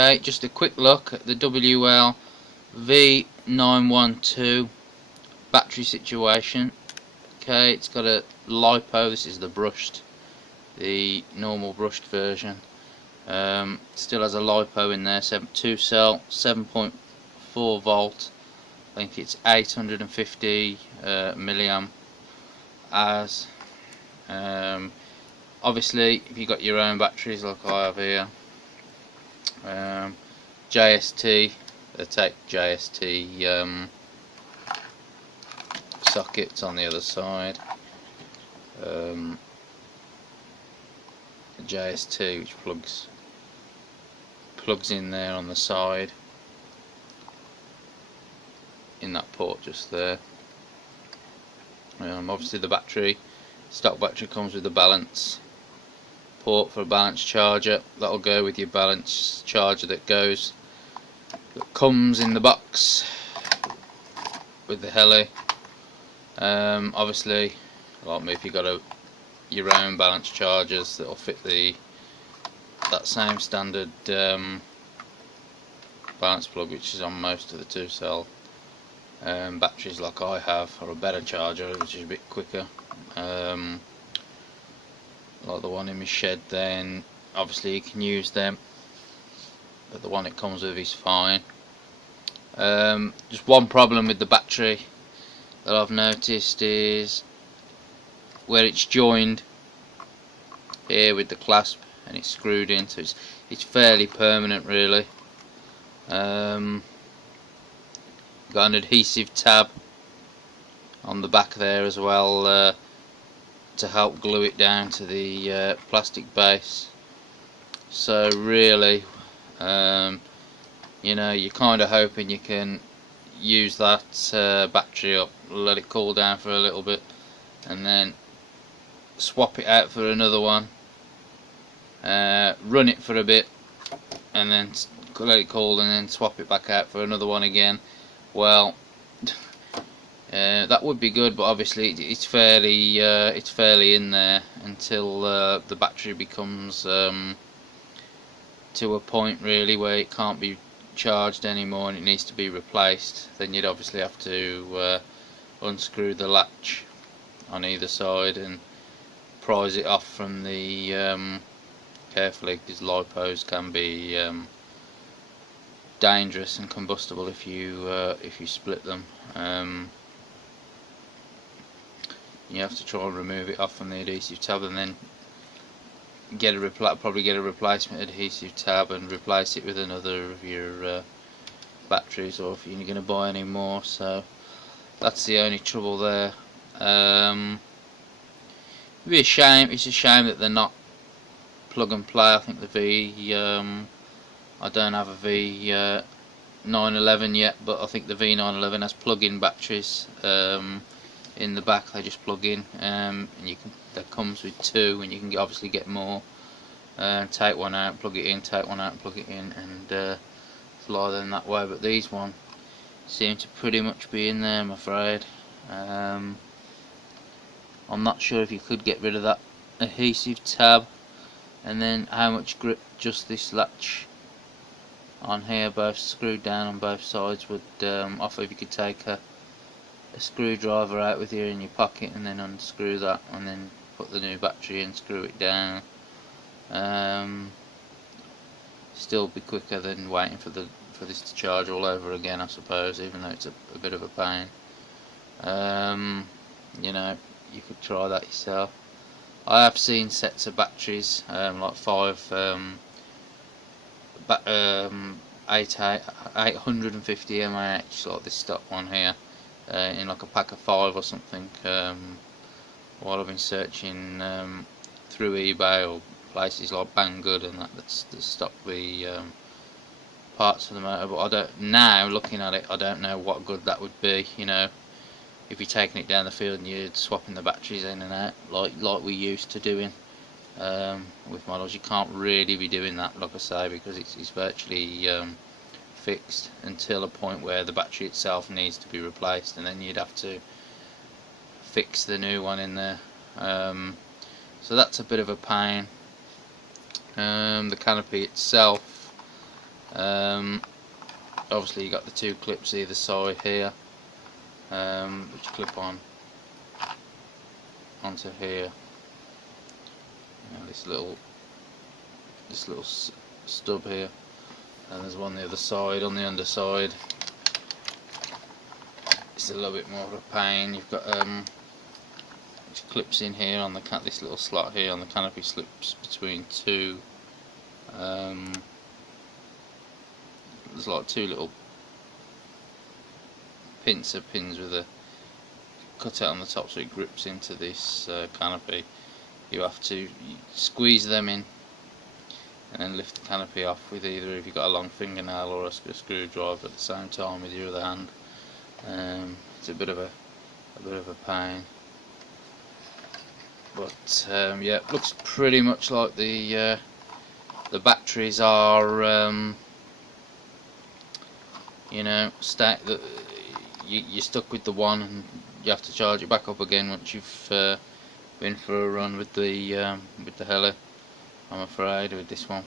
Okay, just a quick look at the WL V912 battery situation. Okay, it's got a lipo. This is the normal brushed version. Still has a lipo in there. 2 cell, 7.4 volt. I think it's 850 milliamp hours. Obviously, if you got your own batteries like I have here, JST, they take JST sockets on the other side. JST, which plugs in there on the side in that port just there. Obviously the stock battery comes with a balance port for a balance charger. That'll go with your balance charger that comes in the box with the Heli. Obviously, like me, if you got your own balance chargers that'll fit that same standard balance plug, which is on most of the 2 cell batteries like I have, or a better charger which is a bit quicker, like the one in my shed, then obviously you can use them, but the one it comes with is fine. Just one problem with the battery that I've noticed is where it's joined here with the clasp and it's screwed in, so it's fairly permanent really. Got an adhesive tab on the back there as well, to help glue it down to the plastic base. So really, you know, you're kind of hoping you can use that battery up, let it cool down for a little bit, and then swap it out for another one, run it for a bit, and then let it cool, and then swap it back out for another one again. Well, that would be good, but obviously it's fairly in there until the battery becomes to a point really where it can't be charged anymore and it needs to be replaced. Then you'd obviously have to unscrew the latch on either side and prise it off from the carefully, because lipos can be dangerous and combustible if you split them. You have to try and remove it off from the adhesive tab, and then probably get a replacement adhesive tab and replace it with another of your batteries, or if you're going to buy any more. So that's the only trouble there. It'd be a shame. It's a shame that they're not plug and play. I think the I don't have a V911 yet, but I think the V911 has plug-in batteries in the back. They just plug in, and that comes with 2, and you can obviously get more. Take one out, plug it in, take one out, plug it in, and fly them that way. But these one seem to pretty much be in there, I'm afraid. I'm not sure if you could get rid of that adhesive tab, and then how much grip just this latch on here, both screwed down on both sides, would offer. If you could take a screwdriver out with you in your pocket and then unscrew that and then put the new battery in, screw it down, still be quicker than waiting for this to charge all over again, I suppose, even though it's a bit of a pain. You know, you could try that yourself. I have seen sets of batteries, like 850 mAh, like this stock one here, in like a pack of 5 or something, while I've been searching through eBay or places like Banggood and that's stock the parts of the motor. But now looking at it, I don't know what good that would be. You know, if you're taking it down the field and you're swapping the batteries in and out like we used to doing with models, you can't really be doing that, like I say, because it's virtually fixed until a point where the battery itself needs to be replaced, and then you'd have to fix the new one in there. So that's a bit of a pain. The canopy itself Obviously you got the two clips either side here, which clip on onto here. This little stub here, and there's one the other side on the underside. It's a little bit more of a pain. You've got which clips in here on the this little slot here on the canopy, slips between two. There's like two little pincer pins with a cutout on the top, so it grips into this canopy. You have to squeeze them in and then lift the canopy off with either, if you've got a long fingernail or a screwdriver at the same time with your other hand. It's a bit of a pain, but yeah, it looks pretty much like the batteries are you know, you're stuck with the one and you have to charge it back up again once you've been for a run with the Heli, I'm afraid, with this one.